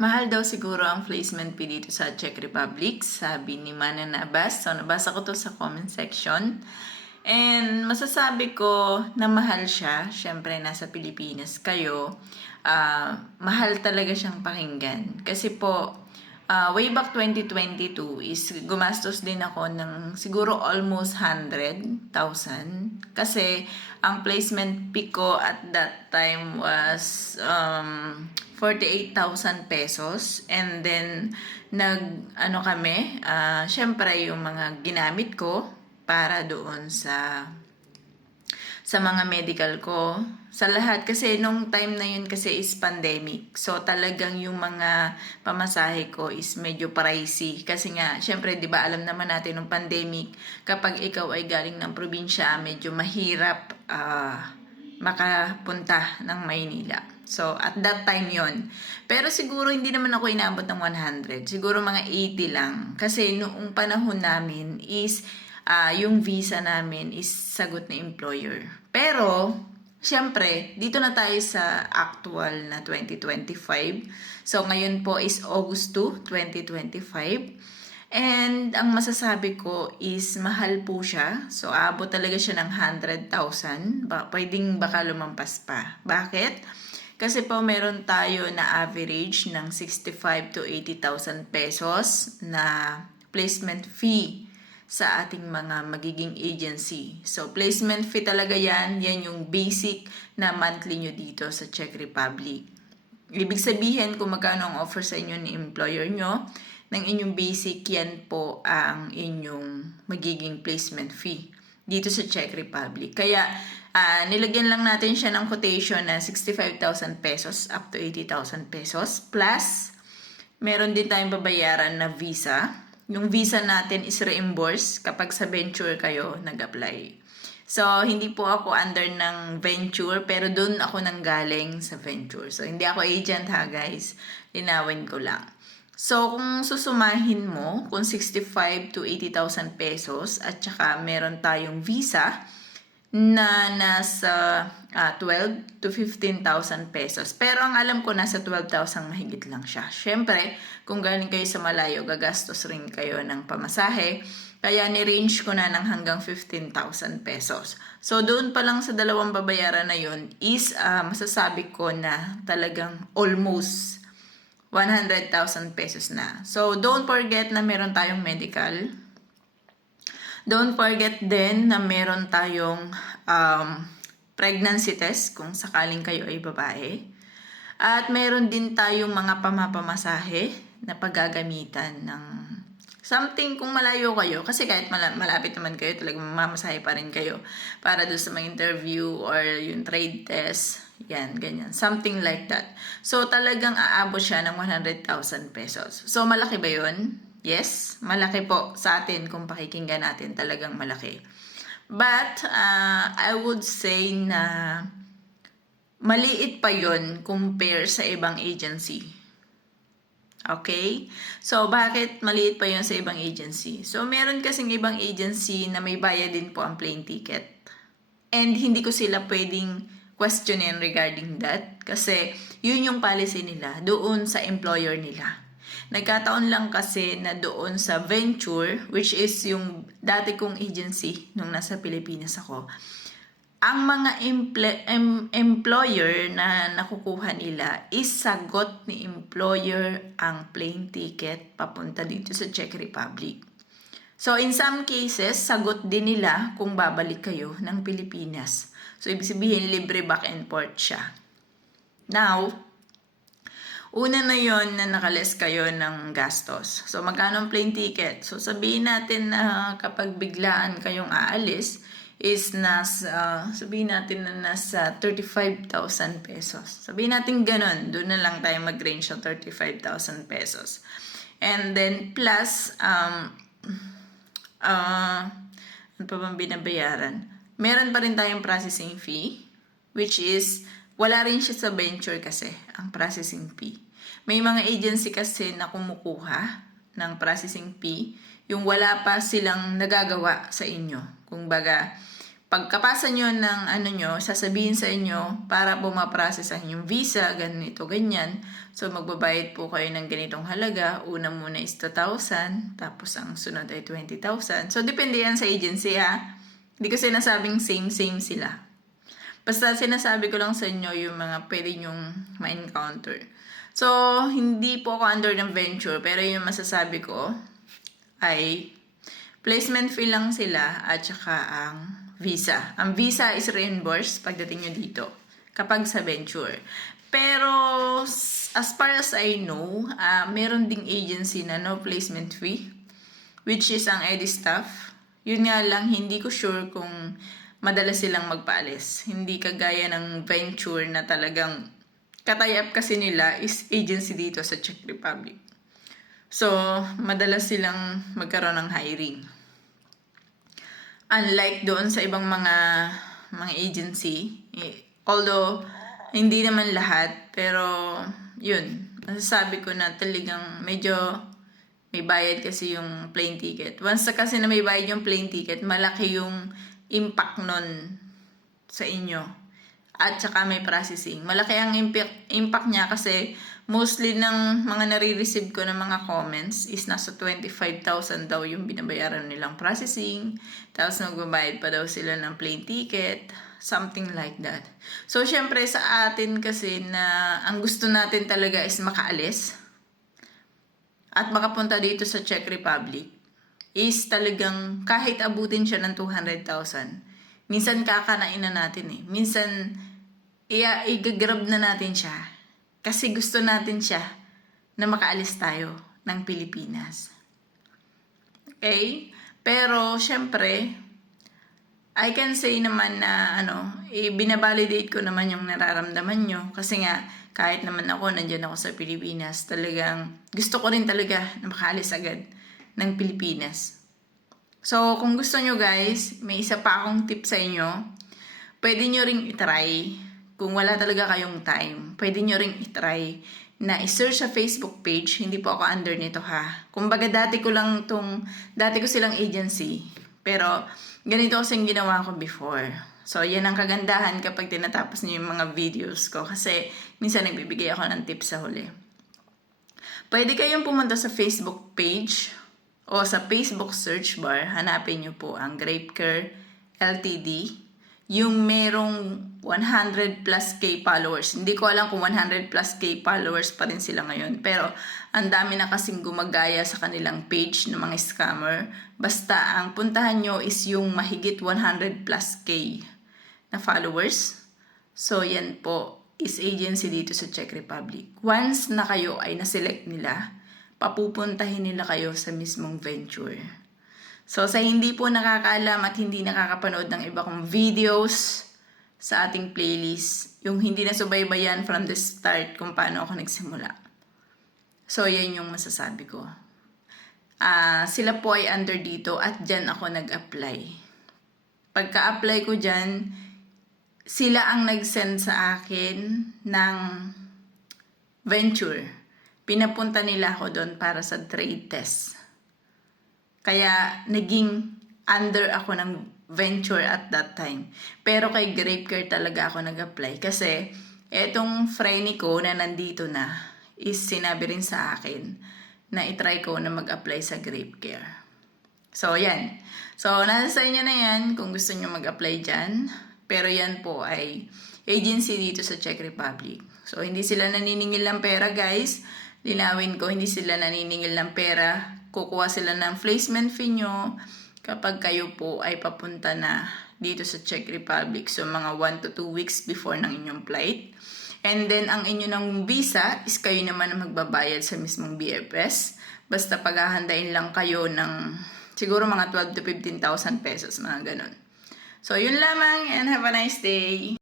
Mahal daw siguro ang placement fee dito sa Czech Republic, sabi ni Mana Nabas. So, nabasa ko to sa comment section. And masasabi ko na mahal siya. Siyempre, nasa Pilipinas kayo. Ah, mahal talaga siyang pakinggan. Kasi po, ah, way back 2022 is gumastos din ako ng siguro almost 100,000. Kasi ang placement fee ko at that time was um, 48,000 pesos. And then, nag, ano kami, ah, syempre yung mga ginamit ko para doon sa sa mga medical ko, sa lahat. Kasi nung time na yun kasi is pandemic. So talagang yung mga pamasahe ko is medyo pricey. Kasi nga, syempre, di ba alam naman natin nung pandemic, kapag ikaw ay galing ng probinsya, medyo mahirap ah, makapunta ng Maynila. So, at that time yon Pero siguro hindi naman ako inabot ng 100. Siguro mga 80 lang. Kasi noong panahon namin is ah, yung visa namin is sagot na employer. Pero, syempre, dito na tayo sa actual na 2025. So, ngayon po is August 2, 2025. And ang masasabi ko is mahal po siya. So, aabot talaga siya ng 100,000. Ba pwedeng baka lumampas pa. Bakit? Kasi po meron tayo na average ng 65 to 80,000 pesos na placement fee sa ating mga magiging agency. So, placement fee talaga yan. Yan yung basic na monthly nyo dito sa Czech Republic. Ibig sabihin, kung magkano ang offer sa inyo ni employer nyo, ng inyong basic, yan po ang inyong magiging placement fee dito sa Czech Republic. Kaya, ah, nilagyan lang natin siya ng quotation na 65,000 pesos up to 80,000 pesos plus meron din tayong babayaran na visa. Yung visa natin is reimbursed kapag sa venture kayo nag-apply. So, hindi po ako under ng venture, pero doon ako nanggaling sa venture. So, hindi ako agent ha, guys. Linawin ko lang. So, kung susumahin mo, kung 65 to 80,000 pesos, at saka meron tayong visa, na nasa ah, 12 to 15,000 pesos. Pero ang alam ko nasa 12,000 mahigit lang siya. Syempre, kung galing kayo sa malayo, gagastos rin kayo ng pamasahe. Kaya ni-range ko na ng hanggang 15,000 pesos. So, doon pa lang sa dalawang babayaran na yun is ah, masasabi ko na talagang almost 100,000 pesos na. So, don't forget na meron tayong medical. Don't forget din na meron tayong um, pregnancy test kung sakaling kayo ay babae. At meron din tayong mga pamapamasahe na paggagamitan ng something kung malayo kayo. Kasi kahit mala- malapit naman kayo, talagang mamasahe pa rin kayo para doon sa mga interview or yung trade test. Yan, ganyan. Something like that. So, talagang aabot siya ng 100,000 pesos. So, malaki ba yun? Yes, malaki po sa atin kung pakikinggan natin talagang malaki. But, uh, I would say na maliit pa yon compare sa ibang agency. Okay? So, bakit maliit pa yon sa ibang agency? So, meron kasing ibang agency na may bayad din po ang plane ticket. And hindi ko sila pwedeng questionin regarding that kasi yun yung policy nila doon sa employer nila. Nagkataon lang kasi na doon sa Venture, which is yung dati kong agency nung nasa Pilipinas ako, ang mga emple- em- employer na nakukuha nila is sagot ni employer ang plane ticket papunta dito sa Czech Republic. So, in some cases, sagot din nila kung babalik kayo ng Pilipinas. So, ibig sabihin, libre back and forth siya. Now, una na yon na nakales kayo ng gastos. So, magkano ang plane ticket? So, sabihin natin na kapag biglaan kayong aalis, is nasa, sabihin natin na nasa 35,000 pesos. Sabihin natin ganun, doon na lang tayo mag-range ng 35,000 pesos. And then, plus, um, uh, ano pa bang binabayaran? Meron pa rin tayong processing fee, which is, wala rin siya sa venture kasi, ang processing fee. May mga agency kasi na kumukuha ng processing fee, yung wala pa silang nagagawa sa inyo. Kung baga, pagkapasa nyo ng ano nyo, sasabihin sa inyo para po ma-process ang inyong visa, ganito, ganyan. So, magbabayad po kayo ng ganitong halaga. Una muna is 2,000, tapos ang sunod ay 20,000. So, depende yan sa agency ha. Hindi ko sinasabing same-same sila. Basta sinasabi ko lang sa inyo yung mga pwede nyong ma-encounter. So, hindi po ako under ng venture, pero yung masasabi ko ay placement fee lang sila at saka ang visa. Ang visa is reimbursed pagdating nyo dito kapag sa venture. Pero as far as I know, ah, meron ding agency na no placement fee which is ang EDI staff. Yun nga lang, hindi ko sure kung madalas silang magpaalis. Hindi kagaya ng venture na talagang katayap kasi nila is agency dito sa Czech Republic. So, madalas silang magkaroon ng hiring. Unlike doon sa ibang mga mga agency, eh, although hindi naman lahat, pero yun, masasabi ko na talagang medyo may bayad kasi yung plane ticket. Once kasi na may bayad yung plane ticket, malaki yung impact nun sa inyo. At saka may processing. Malaki ang impact, impact niya kasi mostly ng mga nare-receive ko ng mga comments is nasa 25,000 daw yung binabayaran nilang processing. Tapos magbabayad pa daw sila ng plane ticket. Something like that. So, syempre sa atin kasi na ang gusto natin talaga is makaalis at makapunta dito sa Czech Republic is talagang kahit abutin siya ng 200,000, minsan kakanain na natin eh. Minsan, iya, igagrab na natin siya. Kasi gusto natin siya na makaalis tayo ng Pilipinas. Okay? Pero, syempre, I can say naman na ano, eh, binabalidate ko naman yung nararamdaman nyo. Kasi nga, kahit naman ako, nandyan ako sa Pilipinas, talagang gusto ko rin talaga na makaalis agad ng Pilipinas. So, kung gusto nyo guys, may isa pa akong tip sa inyo. Pwede nyo ring itry, kung wala talaga kayong time, pwede nyo ring itry na i-search sa Facebook page. Hindi po ako under nito ha. Kumbaga dati ko lang tong, dati ko silang agency. Pero, ganito kasi yung ginawa ko before. So, yan ang kagandahan kapag tinatapos niyo yung mga videos ko. Kasi, minsan nagbibigay ako ng tips sa huli. Pwede kayong pumunta sa Facebook page o sa Facebook search bar. Hanapin niyo po ang Grape Care LTD. Yung merong 100 plus K followers. Hindi ko alam kung 100 plus K followers pa rin sila ngayon. Pero, ang dami na kasing gumagaya sa kanilang page ng mga scammer. Basta, ang puntahan nyo is yung mahigit 100 plus K na followers. So, yan po is agency dito sa Czech Republic. Once na kayo ay naselect nila, papupuntahin nila kayo sa mismong venture. So, sa hindi po nakakaalam at hindi nakakapanood ng iba kong videos sa ating playlist, yung hindi na subaybayan from the start kung paano ako nagsimula. So, yan yung masasabi ko. Ah, sila po ay under dito at dyan ako nag-apply. Pagka-apply ko dyan, sila ang nag-send sa akin ng venture. Pinapunta nila ako doon para sa trade test. Kaya naging under ako ng venture at that time. Pero kay Grape Care talaga ako nag-apply kasi etong friend ko na nandito na is sinabi rin sa akin na itry ko na mag-apply sa Grape Care. So, yan. So, nasa sa inyo na yan kung gusto nyo mag-apply dyan. Pero yan po ay agency dito sa Czech Republic. So, hindi sila naniningil ng pera, guys. Linawin ko, hindi sila naniningil ng pera. Kukuha sila ng placement fee nyo kapag kayo po ay papunta na dito sa Czech Republic. So, mga 1 to 2 weeks before ng inyong flight. And then, ang inyo ng visa is kayo naman ang magbabayad sa mismong BFS. Basta paghahandain lang kayo ng siguro mga 12 to 15,000 pesos, mga ganun. So, yun lamang and have a nice day.